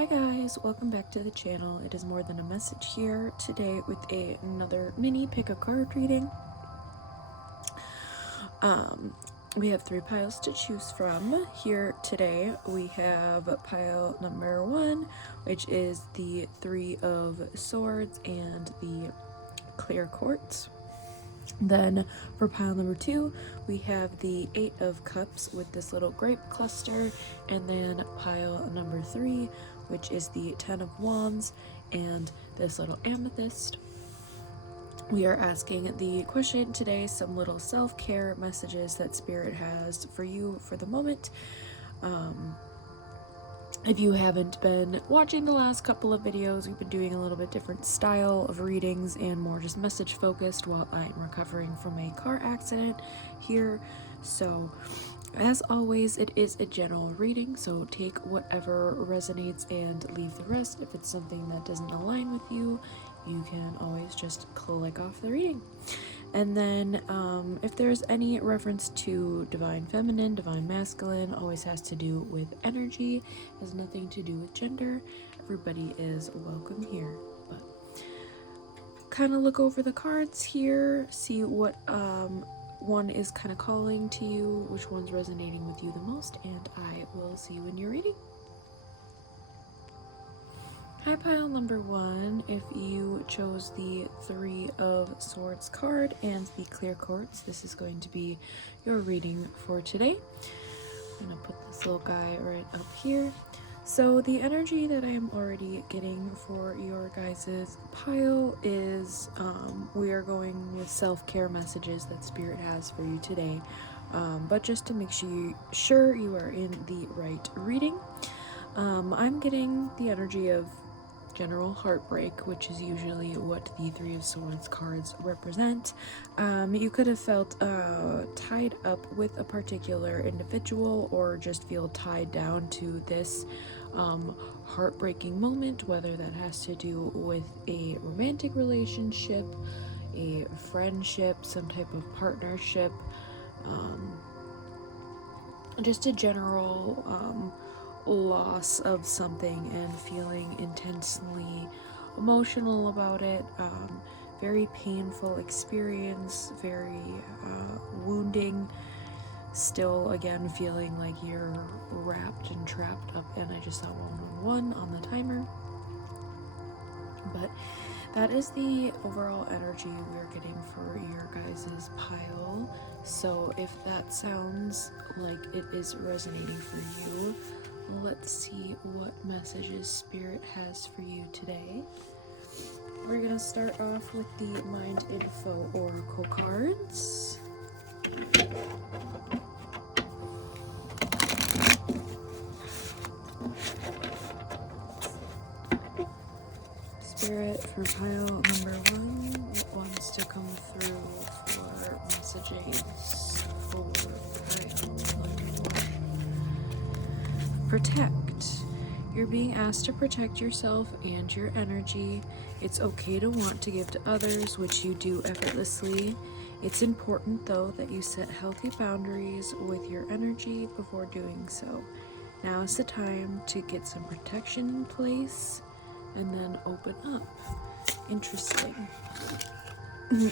Hi guys, welcome back to the channel. It is More Than a Message here today with another mini pick a card reading. We have 3 piles to choose from here today. We have pile number 1, which is the 3 of Swords and the clear quartz. Then for pile number 2, we have the 8 of Cups with this little grape cluster, and then pile number 3, which is the 10 of Wands and this little amethyst. We are asking the question today, some little self-care messages that Spirit has for you for the moment. If you haven't been watching the last couple of videos, we've been doing a little bit different style of readings and more just message focused while I'm recovering from a car accident here. So as always, it is a general reading, so take whatever resonates and leave the rest. If it's something that doesn't align with you, you can always just click off the reading. And then if there's any reference to divine feminine, divine masculine, always has to do with energy, has nothing to do with gender. Everybody is welcome here. But kind of look over the cards here, see what one is kind of calling to you, which one's resonating with you the most, and I will see you in your reading. Hi, pile number 1. If you chose the 3 of Swords card and the clear quartz, this is going to be your reading for today. I'm going to put this little guy right up here. So the energy that I am already getting for your guys' pile is we are going with self-care messages that Spirit has for you today. But just to make sure you are in the right reading, I'm getting the energy of general heartbreak, which is usually what the 3 of Swords cards represent. You could have felt tied up with a particular individual or just feel tied down to this heartbreaking moment, whether that has to do with a romantic relationship, a friendship, some type of partnership, just a general loss of something and feeling intensely emotional about it. Very painful experience, very wounding, still again feeling like you're wrapped and trapped up. And I just saw 111 on the timer, but that is the overall energy we're getting for your guys' pile. So if that sounds like it is resonating for you, let's see what messages Spirit has for you today. We're going to start off with the Mind Info Oracle cards. Spirit for pile number 1, what wants to come through for messages for pile number 1? Protect. You're being asked to protect yourself and your energy. It's okay to want to give to others, which you do effortlessly. It's important, though, that you set healthy boundaries with your energy before doing so. Now is the time to get some protection in place and then open up. Interesting.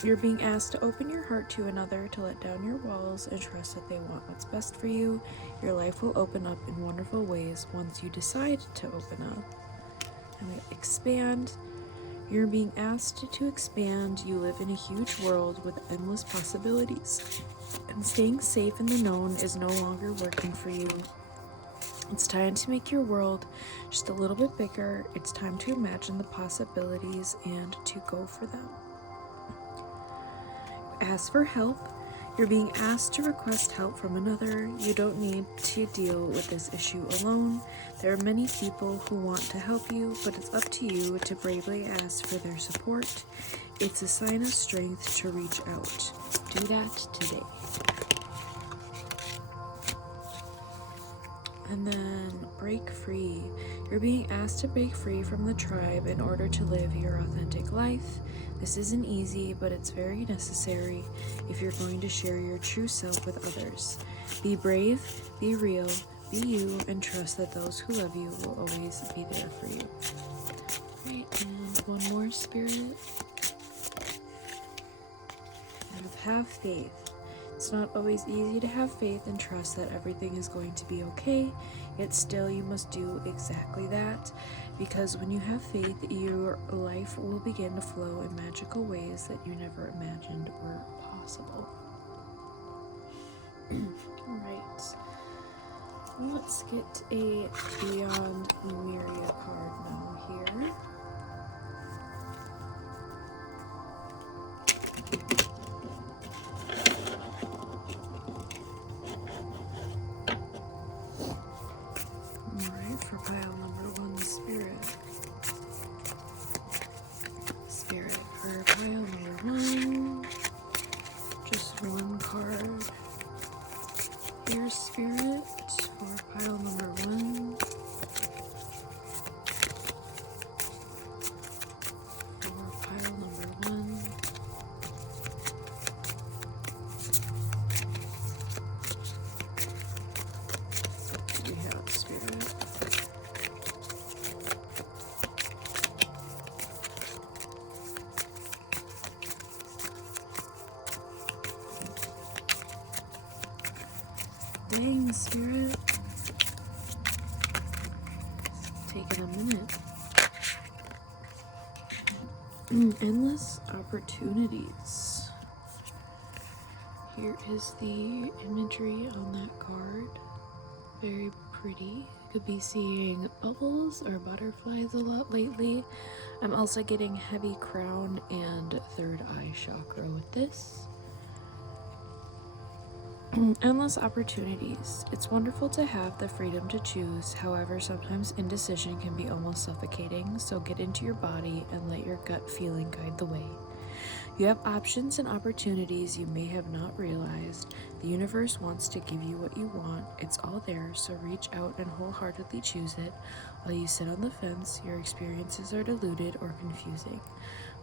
You're being asked to open your heart to another, to let down your walls and trust that they want what's best for you. Your life will open up in wonderful ways once you decide to open up. And expand. You're being asked to expand. You live in a huge world with endless possibilities, and staying safe in the known is no longer working for you. It's time to make your world just a little bit bigger. It's time to imagine the possibilities and to go for them. Ask for help. You're being asked to request help from another. You don't need to deal with this issue alone. There are many people who want to help you, but it's up to you to bravely ask for their support. It's a sign of strength to reach out. Do that today. And then break free. You're being asked to break free from the tribe in order to live your authentic life. This isn't easy, but it's very necessary if you're going to share your true self with others. Be brave, be real, Be you and trust that those who love you will always be there for you. Right, and one more, Spirit. Have faith. It's not always easy to have faith and trust that everything is going to be okay, yet still you must do exactly that, because when you have faith, your life will begin to flow in magical ways that you never imagined were possible. Alright, let's get a Beyond Myria card now here. For pile number 1, Spirit. Spirit for pile number 1. Just one card. Here, Spirit, for pile number 1. For pile number 1. We have Spirit. Dang, Spirit. Taking a minute. Endless opportunities. Here is the imagery on that card. Very pretty. You could be seeing bubbles or butterflies a lot lately. I'm also getting heavy crown and third eye chakra with this. Endless opportunities. It's wonderful to have the freedom to choose. However, sometimes indecision can be almost suffocating, so get into your body and let your gut feeling guide the way. You have options and opportunities you may have not realized. The universe wants to give you what you want. It's all there, so reach out and wholeheartedly choose it. While you sit on the fence, your experiences are diluted or confusing.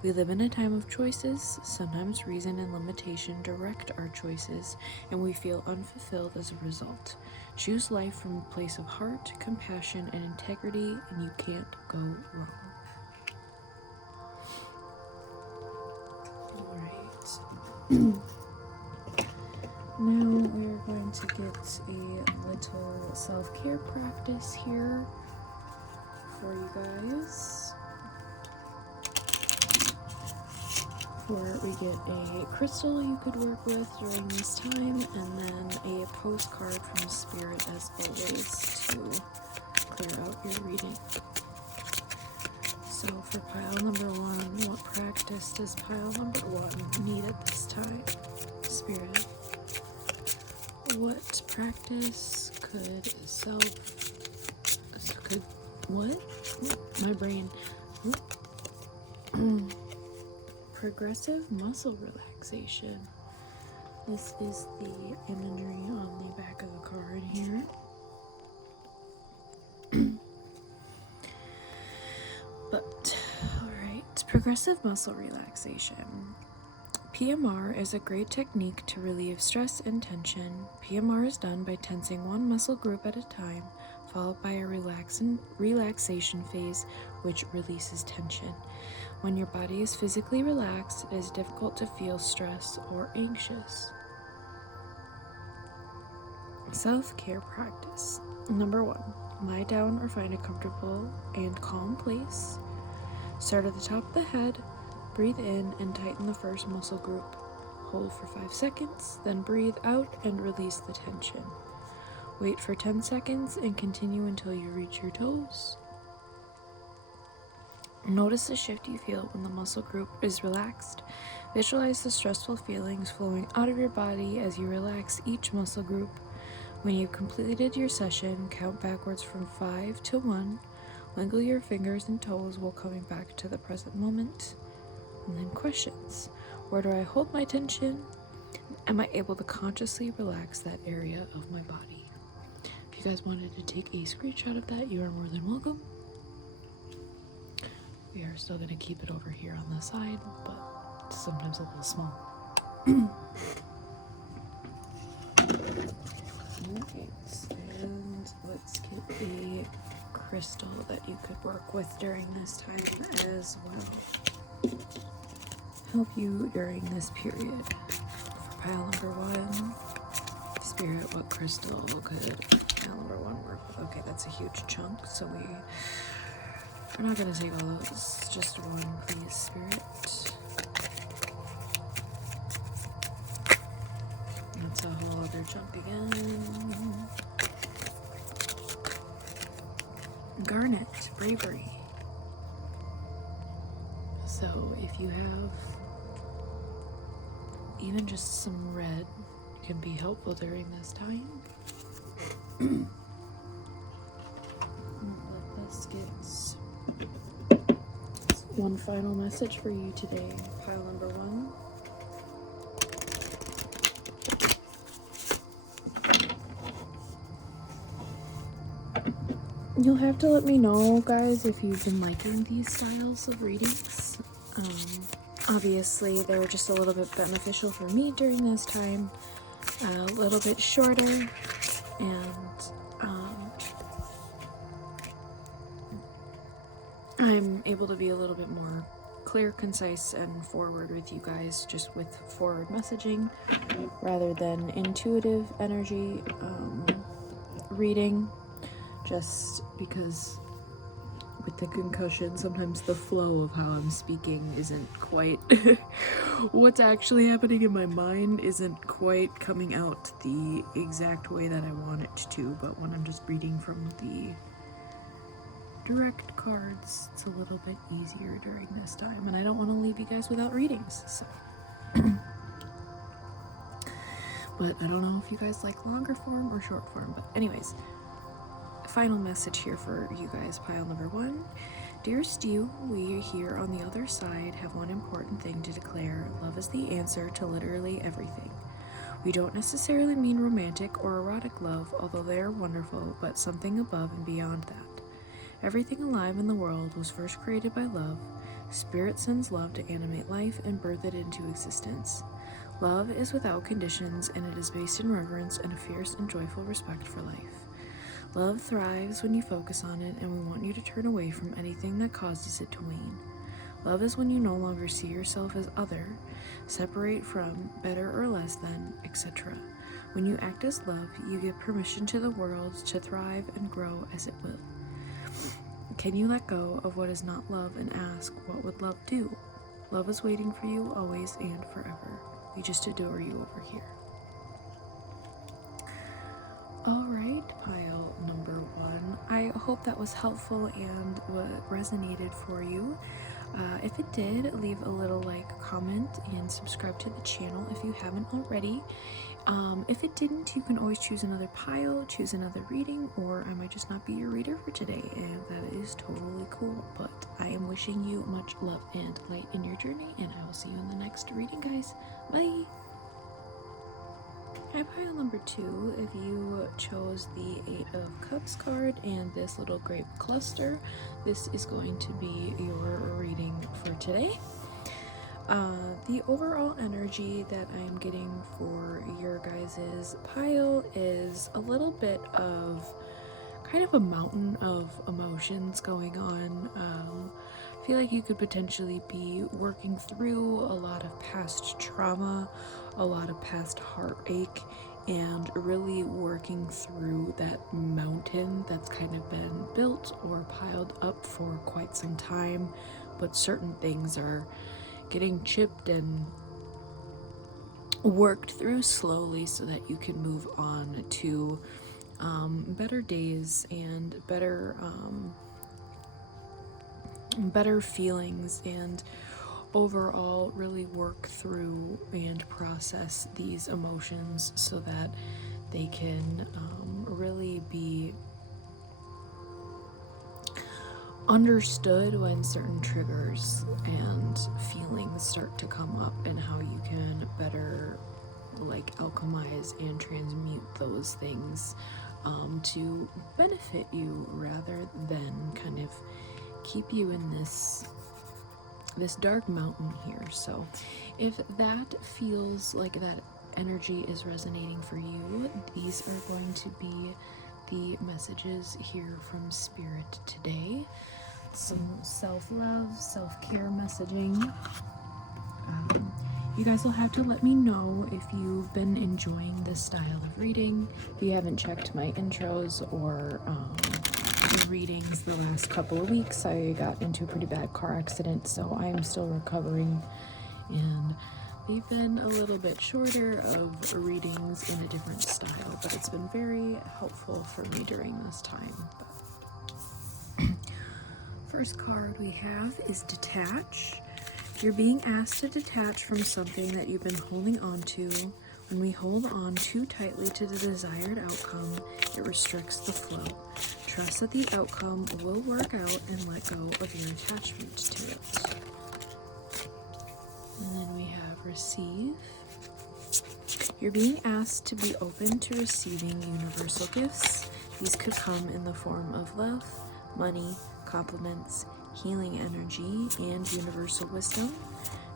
We live in a time of choices. Sometimes reason and limitation direct our choices, and we feel unfulfilled as a result. Choose life from a place of heart, compassion, and integrity, and you can't go wrong. Alright. Now we're going to get a little self-care practice here for you guys. Or we get a crystal you could work with during this time, and then a postcard from Spirit as always to clear out your reading. So for pile number 1, what practice does pile number 1 need at this time? Spirit. What practice what? My brain. Progressive muscle relaxation. This is the imagery on the back of the card here. But, alright, progressive muscle relaxation. PMR is a great technique to relieve stress and tension. PMR is done by tensing one muscle group at a time, followed by a relaxation phase, which releases tension. When your body is physically relaxed, it is difficult to feel stress or anxious. Self-care practice. Number 1, lie down or find a comfortable and calm place. Start at the top of the head, breathe in and tighten the first muscle group. Hold for 5 seconds, then breathe out and release the tension. Wait for 10 seconds and continue until you reach your toes. Notice the shift you feel when the muscle group is relaxed. Visualize the stressful feelings flowing out of your body as you relax each muscle group. When you've completed your session, count backwards from 5 to 1. Wiggle your fingers and toes while coming back to the present moment. And then questions. Where do I hold my tension? Am I able to consciously relax that area of my body? If you guys wanted to take a screenshot of that, you are more than welcome. We are still going to keep it over here on the side, but sometimes a little small. Okay, and you could work with during this time as well. Help you during this period. For pile number 1, Spirit, what crystal could pile number 1 work with? Okay, that's a huge chunk, so we're not going to take all those. Just one, please, Spirit. That's a whole other chunk again. Garnet, bravery. So if you have even just some red, can be helpful during this time. Let us get one final message for you today. Pile number 1. You'll have to let me know, guys, if you've been liking these styles of readings. Obviously, they're just a little bit beneficial for me during this time. A little bit shorter, and I'm able to be a little bit more clear, concise, and forward with you guys, just with forward messaging rather than intuitive energy reading, just because with the concussion, sometimes the flow of how I'm speaking isn't quite what's actually happening in my mind isn't quite coming out the exact way that I want it to. But when I'm just reading from the direct cards, it's a little bit easier during this time, and I don't want to leave you guys without readings, so but I don't know if you guys like longer form or short form. But anyways, final message here for you guys, pile number 1. Dearest you, we here on the other side have one important thing to declare. Love is the answer to literally everything. We don't necessarily mean romantic or erotic love, although they are wonderful, but something above and beyond that. Everything alive in the world was first created by love. Spirit sends love to animate life and birth it into existence. Love is without conditions, and it is based in reverence and a fierce and joyful respect for life. Love thrives when you focus on it, and we want you to turn away from anything that causes it to wane. Love is when you no longer see yourself as other, separate from, better or less than, etc. When you act as love, you give permission to the world to thrive and grow as it will. Can you let go of what is not love and ask, what would love do? Love is waiting for you always and forever. We just adore you over here. Alright, pile number 1. I hope that was helpful and resonated for you. If it did, leave a little comment, and subscribe to the channel if you haven't already. If it didn't, you can always choose another pile, choose another reading, or I might just not be your reader for today, and that is totally cool. But I am wishing you much love and light in your journey, and I will see you in the next reading, guys. Bye! At pile number 2, if you chose the 8 of Cups card and this little grape cluster, this is going to be your reading for today. The overall energy that I'm getting for your guys' pile is a little bit of kind of a mountain of emotions going on. I feel like you could potentially be working through a lot of past trauma, a lot of past heartache, and really working through that mountain that's kind of been built or piled up for quite some time, but certain things are getting chipped and worked through slowly so that you can move on to better days and better feelings, and overall really work through and process these emotions so that they can really be understood when certain triggers and feelings start to come up, and how you can better alchemize and transmute those things to benefit you rather than kind of keep you in this dark mountain here. So if that feels like that energy is resonating for you, these are going to be the messages here from Spirit today. Some self-love, self-care messaging. You guys will have to let me know if you've been enjoying this style of reading. If you haven't checked my intros or the readings the last couple of weeks, I got into a pretty bad car accident, so I am still recovering, and they've been a little bit shorter of readings in a different style, but it's been very helpful for me during this time. First card we have is Detach. You're being asked to detach from something that you've been holding on to. When we hold on too tightly to the desired outcome, it restricts the flow. Trust that the outcome will work out and let go of your attachment to it. And then we have Receive. You're being asked to be open to receiving universal gifts. These could come in the form of love, money, compliments, healing energy, and universal wisdom.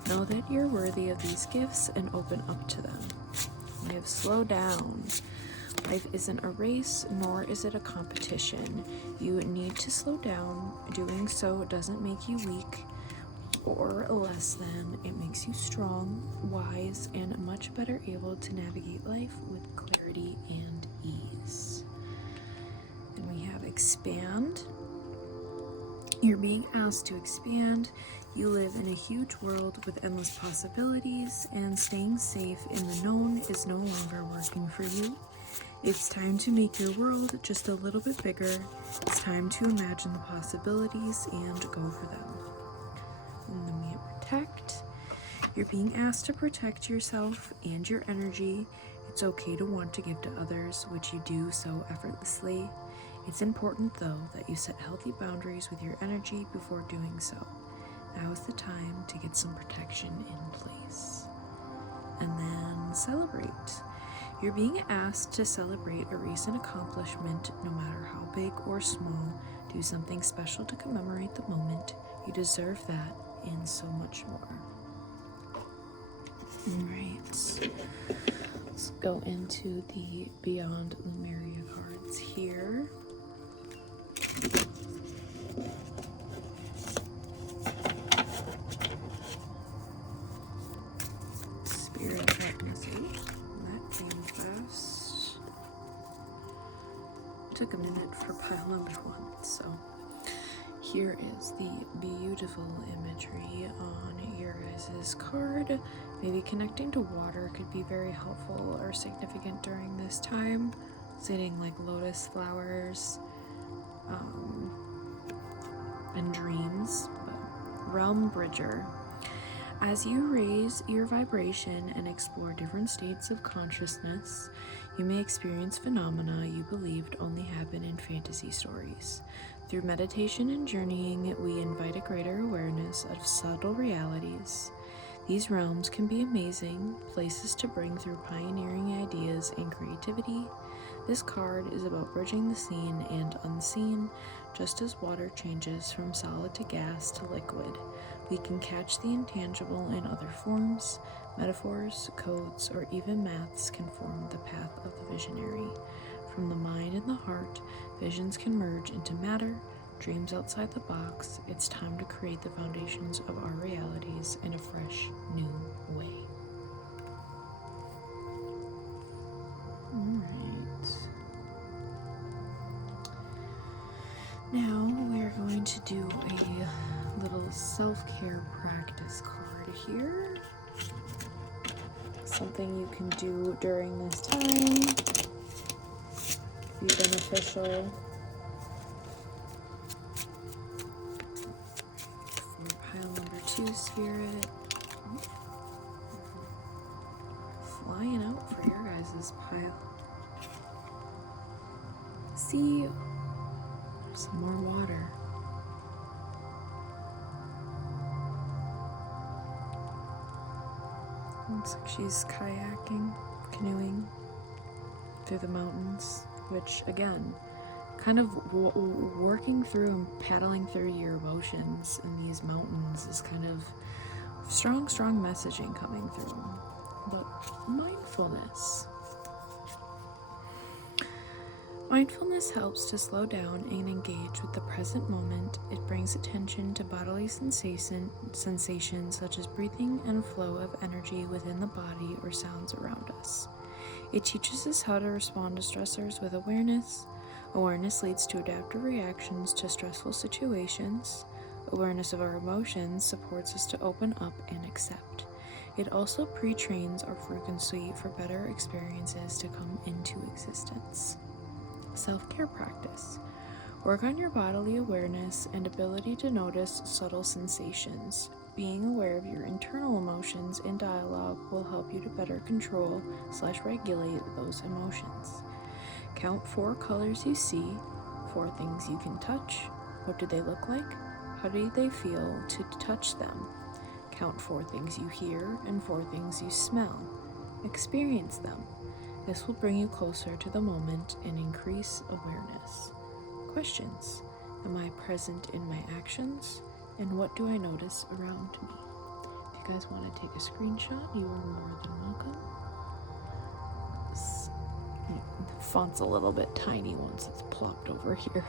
Know that you're worthy of these gifts and open up to them. We have Slow Down. Life isn't a race, nor is it a competition. You need to slow down. Doing so doesn't make you weak or less than. It makes you strong, wise, and much better able to navigate life with clarity and ease. Then we have Expand. You're being asked to expand. You live in a huge world with endless possibilities, and staying safe in the known is no longer working for you. It's time to make your world just a little bit bigger. It's time to imagine the possibilities and go for them. And then we have Protect. You're being asked to protect yourself and your energy. It's okay to want to give to others, which you do so effortlessly. It's important, though, that you set healthy boundaries with your energy before doing so. Now is the time to get some protection in place. And then Celebrate. You're being asked to celebrate a recent accomplishment, no matter how big or small. Do something special to commemorate the moment. You deserve that and so much more. Alright, let's go into the Beyond Lemuria cards here. Spirit message. That came fast. Took a minute for pile number 1, so here is the beautiful imagery on your guys' card. Maybe connecting to water could be very helpful or significant during this time. Sitting like lotus flowers and dreams. But Realm Bridger. As you raise your vibration and explore different states of consciousness, you may experience phenomena you believed only happen in fantasy stories. Through meditation and journeying, we invite a greater awareness of subtle realities. These realms can be amazing, places to bring through pioneering ideas and creativity. This card is about bridging the seen and unseen, just as water changes from solid to gas to liquid. We can catch the intangible in other forms. Metaphors, codes, or even maths can form the path of the visionary. From the mind and the heart, visions can merge into matter, dreams outside the box. It's time to create the foundations of our realities in a fresh, new way. Alright. Now we're going to do a little self-care practice card here. Something you can do during this time. Be beneficial. For pile number 2, Spirit. Flying out for your guys' pile. See, some more water. Looks like she's kayaking, canoeing through the mountains, which again, kind of working through and paddling through your emotions in these mountains is kind of strong messaging coming through. But mindfulness. Mindfulness helps to slow down and engage with the present moment. It brings attention to bodily sensations such as breathing and flow of energy within the body or sounds around us. It teaches us how to respond to stressors with awareness. Awareness leads to adaptive reactions to stressful situations. Awareness of our emotions supports us to open up and accept. It also pre-trains our frequency for better experiences to come into existence. Self-care practice. Work on your bodily awareness and ability to notice subtle sensations. Being aware of your internal emotions in dialogue will help you to better control/regulate those emotions. Count 4 colors you see, 4 things you can touch. What do they look like? How do they feel to touch them? Count 4 things you hear and 4 things you smell. Experience them. This will bring you closer to the moment and increase awareness. Questions. Am I present in my actions? And what do I notice around me? If you guys want to take a screenshot, you are more than welcome. The font's a little bit tiny once it's plopped over here.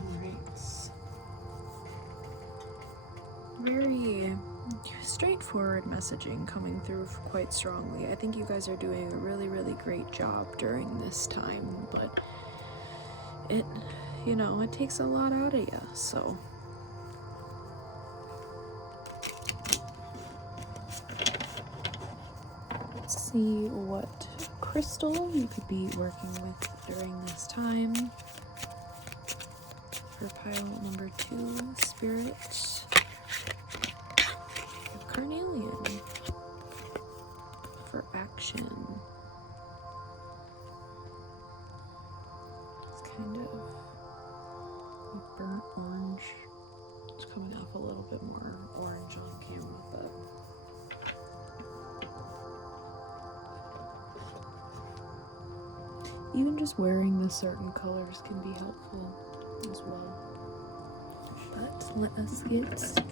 Alright. Very straightforward messaging coming through quite strongly. I think you guys are doing a really, really great job during this time, but it takes a lot out of you, so. Let's see what crystal you could be working with during this time. For pile number 2, Spirit. Carnelian. For action. It's kind of like burnt orange. It's coming off a little bit more orange on camera, but even just wearing the certain colors can be helpful as well. But let us get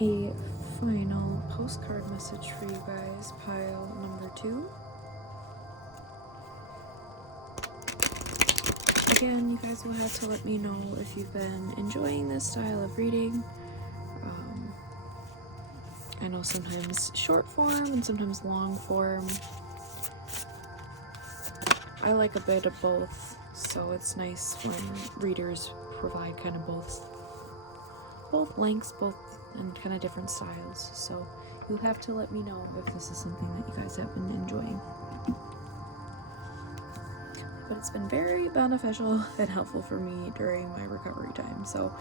a final postcard message for you guys, pile number 2. Again, you guys will have to let me know if you've been enjoying this style of reading. I know sometimes short form and sometimes long form. I like a bit of both, so it's nice when readers provide kind of both lengths, both and kind of different styles. So you'll have to let me know if this is something that you guys have been enjoying. But it's been very beneficial and helpful for me during my recovery time. So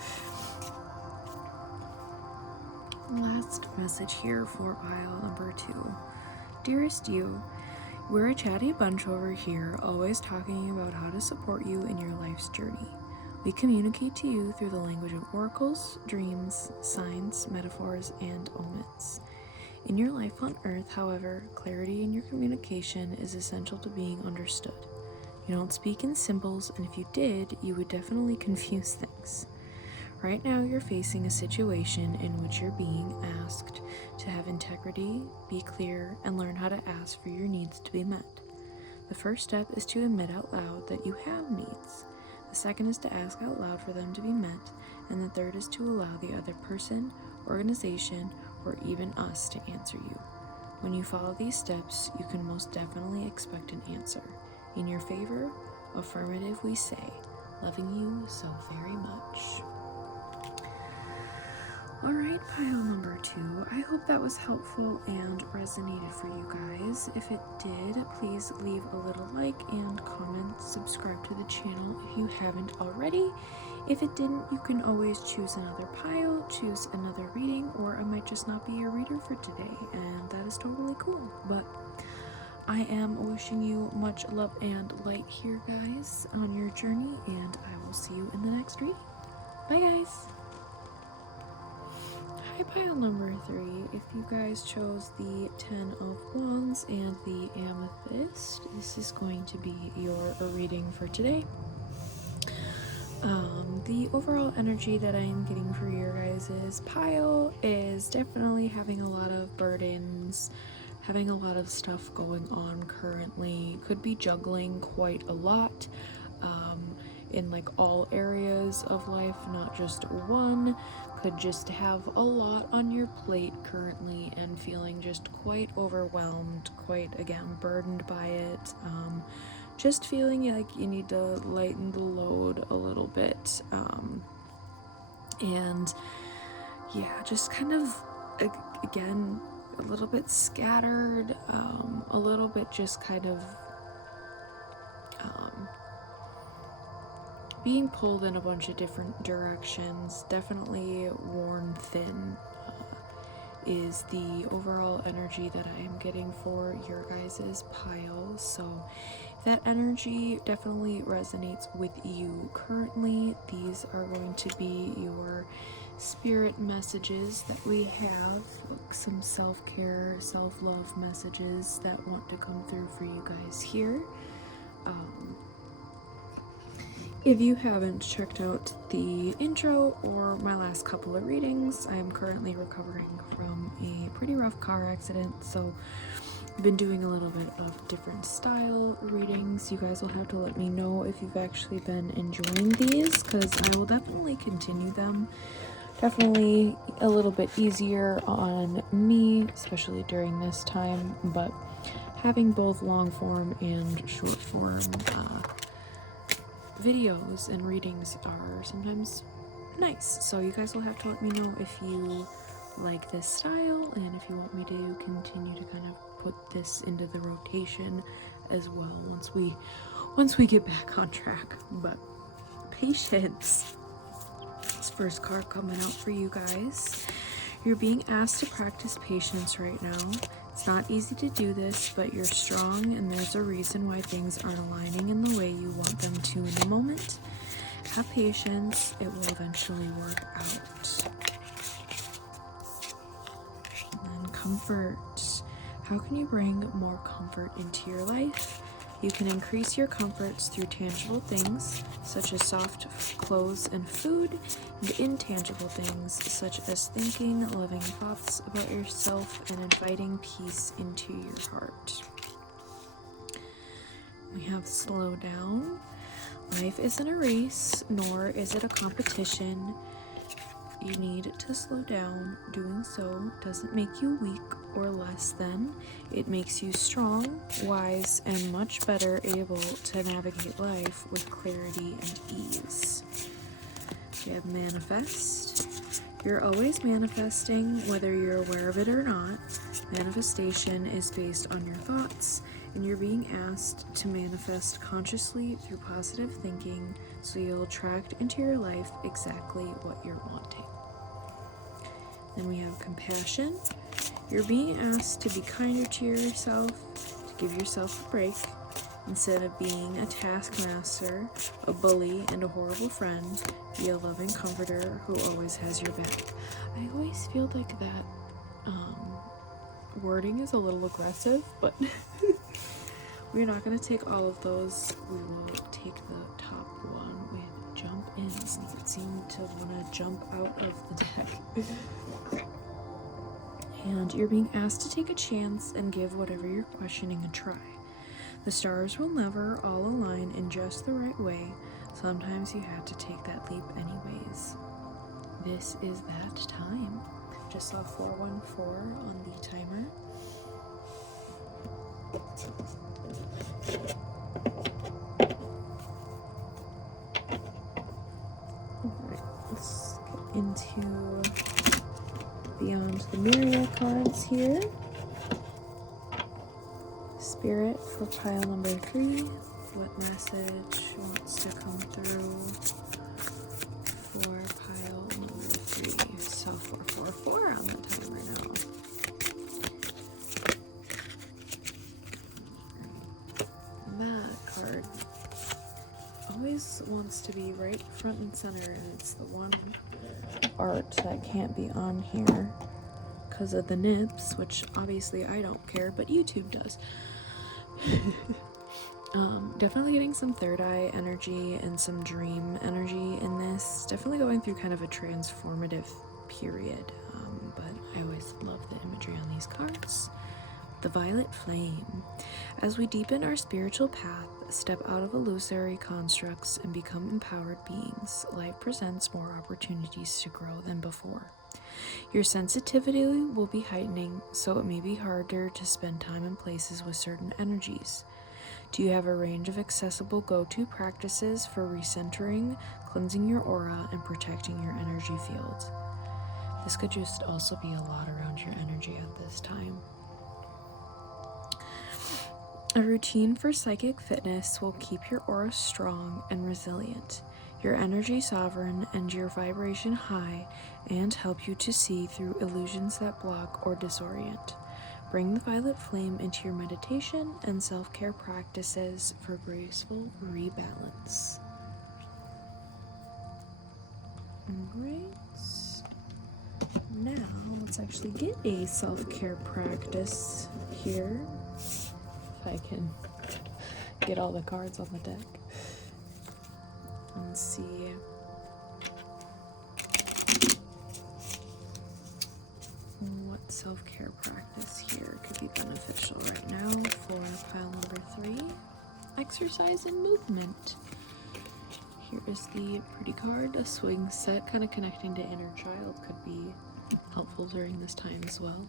last message here for pile number 2. Dearest you, we're a chatty bunch over here, always talking about how to support you in your life's journey. We communicate to you through the language of oracles, dreams, signs, metaphors, and omens. In your life on Earth, however, clarity in your communication is essential to being understood. You don't speak in symbols, and if you did, you would definitely confuse things. Right now, you're facing a situation in which you're being asked to have integrity, be clear, and learn how to ask for your needs to be met. The first step is to admit out loud that you have needs. The second is to ask out loud for them to be met, and the third is to allow the other person, organization, or even us to answer you. When you follow these steps, you can most definitely expect an answer. In your favor, affirmative we say, loving you so very much. Alright, pile number 2. I hope that was helpful and resonated for you guys. If it did, please leave a little like and comment. Subscribe to the channel if you haven't already. If it didn't, you can always choose another pile, choose another reading, or I might just not be your reader for today, and that is totally cool. But I am wishing you much love and light here, guys, on your journey, and I will see you in the next reading. Bye, guys! Hi, pile number 3. If you guys chose the 10 of Wands and the Amethyst, this is going to be your reading for today. The overall energy that I am getting for your guys' pile is definitely having a lot of burdens, having a lot of stuff going on currently. Could be juggling quite a lot in like all areas of life, not just one. Could just have a lot on your plate currently and feeling just quite overwhelmed, quite again burdened by it. Just feeling like you need to lighten the load a little bit. And yeah, just kind of again a little bit scattered, a little bit just kind of being pulled in a bunch of different directions. Definitely worn thin is the overall energy that I am getting for your guys' pile. So if that energy definitely resonates with you currently, these are going to be your spirit messages that we have, like some self-care, self-love messages that want to come through for you guys here. If you haven't checked out the intro or my last couple of readings, I am currently recovering from a pretty rough car accident, so I've been doing a little bit of different style readings. You guys will have to let me know if you've actually been enjoying these, because I will definitely continue them. Definitely a little bit easier on me, especially during this time, but having both long form and short form videos and readings are sometimes nice. So you guys will have to let me know if you like this style and if you want me to continue to kind of put this into the rotation as well once we get back on track. But patience. This first card coming out for you guys. You're being asked to practice patience right now. It's not easy to do this, but you're strong and there's a reason why things aren't aligning in the way you want them to in the moment. Have patience, it will eventually work out. And then comfort. How can you bring more comfort into your life? You can increase your comforts through tangible things, such as soft clothes and food, and intangible things, such as thinking loving thoughts about yourself and inviting peace into your heart. We have slow down. Life isn't a race, nor is it a competition. You need to slow down. Doing so doesn't make you weak or less than. It makes you strong, wise, and much better able to navigate life with clarity and ease. We have manifest. You're always manifesting, whether you're aware of it or not. Manifestation is based on your thoughts, and you're being asked to manifest consciously through positive thinking, so you'll attract into your life exactly what you're wanting. Then we have compassion. You're being asked to be kinder to yourself, to give yourself a break, instead of being a taskmaster, a bully, and a horrible friend. Be a loving comforter who always has your back. I always feel like that wording is a little aggressive, but we're not going to take all of those. We will take the top one with jump in. It seemed to want to jump out of the deck. And you're being asked to take a chance and give whatever you're questioning a try. The stars will never all align in just the right way. Sometimes you have to take that leap anyways. This is that time. Just saw 414 on the timer. Alright, let's get into Beyond the Mirror cards here. Spirit for pile number 3. What message wants to come through for pile number 3? So 444 on the timer now. That card always wants to be right front and center, and it's the one art that can't be on here because of the nips, which obviously I don't care, but YouTube does. Definitely getting some third eye energy and some dream energy in this. Definitely going through kind of a transformative period, but I always love the imagery on these cards. The violet flame. As we deepen our spiritual path, step out of illusory constructs, and become empowered beings, life presents more opportunities to grow than before. Your sensitivity will be heightening, so it may be harder to spend time in places with certain energies. Do you have a range of accessible go-to practices for recentering, cleansing your aura, and protecting your energy field? This could just also be a lot around your energy at this time. A routine for psychic fitness will keep your aura strong and resilient, your energy sovereign, and your vibration high, and help you to see through illusions that block or disorient. Bring the violet flame into your meditation and self-care practices for graceful rebalance. Alright, now let's actually get a self-care practice here. If I can get all the cards on the deck. Let's see. What self-care practice here could be beneficial right now for pile number 3? Exercise and movement. Here is the pretty card, a swing set, kind of connecting to inner child could be helpful during this time as well.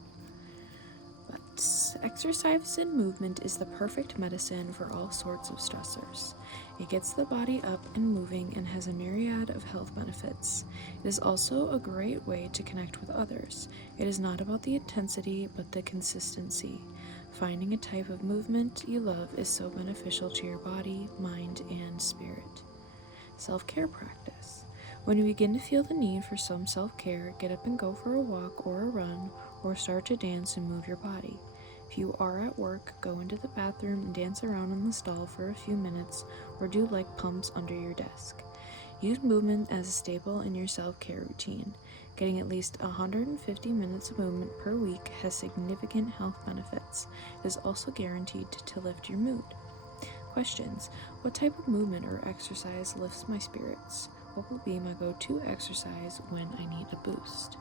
But exercise and movement is the perfect medicine for all sorts of stressors. It gets the body up and moving and has a myriad of health benefits. It is also a great way to connect with others. It is not about the intensity, but the consistency. Finding a type of movement you love is so beneficial to your body, mind, and spirit. Self-care practice. When you begin to feel the need for some self-care, get up and go for a walk or a run, or start to dance and move your body. If you are at work, go into the bathroom and dance around in the stall for a few minutes, or do leg pumps under your desk. Use movement as a staple in your self-care routine. Getting at least 150 minutes of movement per week has significant health benefits. It is also guaranteed to lift your mood. Questions. What type of movement or exercise lifts my spirits? What will be my go-to exercise when I need a boost?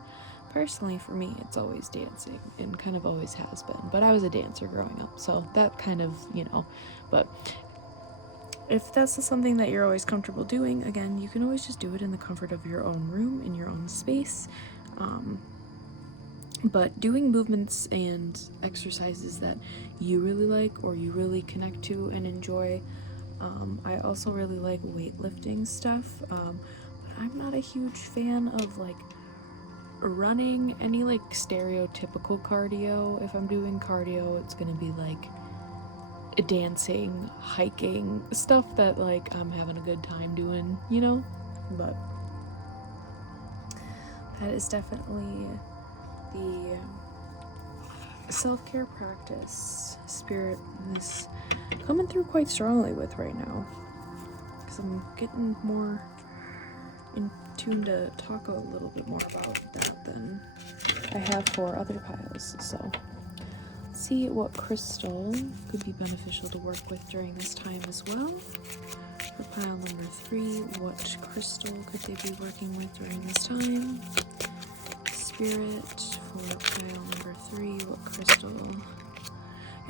Personally, for me, it's always dancing, and kind of always has been. But I was a dancer growing up, so that kind of, but if that's something that you're always comfortable doing, again, you can always just do it in the comfort of your own room, in your own space. But doing movements and exercises that you really like or you really connect to and enjoy. I also really like weightlifting stuff, but I'm not a huge fan of running, any stereotypical cardio. If I'm doing cardio, it's gonna be dancing, hiking, stuff that I'm having a good time doing, but that is definitely the self-care practice spirit is coming through quite strongly with right now, because I'm getting more in tune to talk a little bit more about that than I have for other piles. So let's see what crystal could be beneficial to work with during this time as well. For pile number 3, what crystal could they be working with during this time? Spirit for pile number 3, what crystal?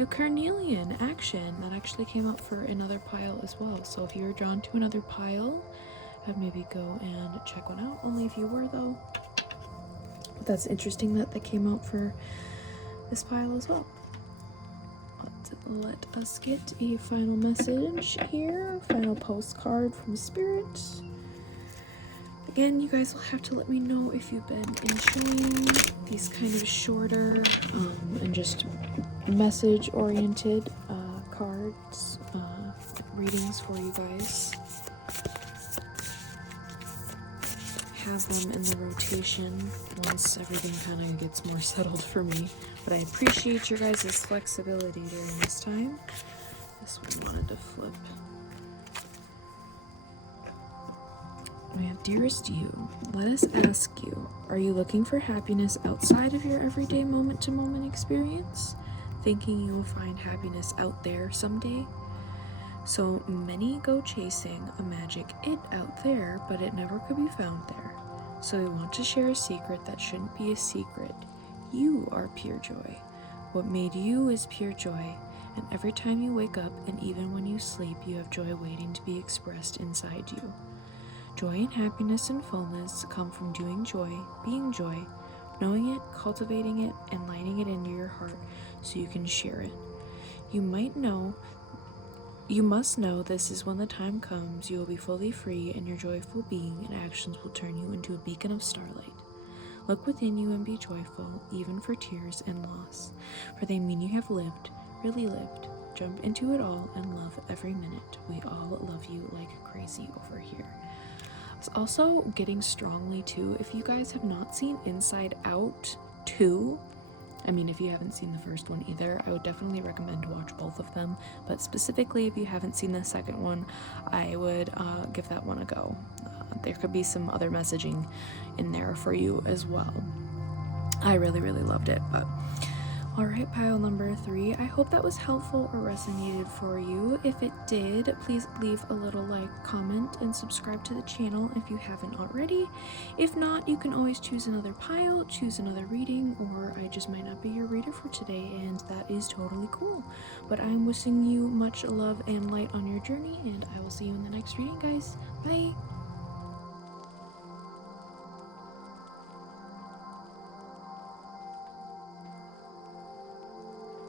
Carnelian action, that actually came up for another pile as well. So if you were drawn to another pile, I'd maybe go and check one out, only if you were though. But that's interesting that they came out for this pile as well. Let us get a final message here, final postcard from Spirit. Again, you guys will have to let me know if you've been enjoying these kind of shorter and just message-oriented cards, readings for you guys. Have them in the rotation once everything kind of gets more settled for me. But I appreciate your guys' flexibility during this time. This one wanted to flip. We have Dearest You. Let us ask you, are you looking for happiness outside of your everyday moment-to-moment experience? Thinking you will find happiness out there someday? So many go chasing a magic it out there, but it never could be found there. So we want to share a secret that shouldn't be a secret. You are pure joy. What made you is pure joy, and every time you wake up and even when you sleep, you have joy waiting to be expressed inside you. Joy and happiness and fullness come from doing joy, being joy, knowing it, cultivating it, and lighting it into your heart so you can share it. You must know this is when the time comes, you will be fully free, and your joyful being and actions will turn you into a beacon of starlight. Look within you and be joyful, even for tears and loss, for they mean you have lived, really lived. Jump into it all and love every minute. We all love you like crazy over here. It's also getting strongly too. If you guys have not seen Inside Out 2, I mean, if you haven't seen the first one either, I would definitely recommend to watch both of them. But specifically, if you haven't seen the second one, I would give that one a go. There could be some other messaging in there for you as well. I really, really loved it. But alright, pile number 3. I hope that was helpful or resonated for you. If it did, please leave a little like, comment, and subscribe to the channel if you haven't already. If not, you can always choose another pile, choose another reading, or I just might not be your reader for today, and that is totally cool. But I'm wishing you much love and light on your journey, and I will see you in the next reading, guys. Bye!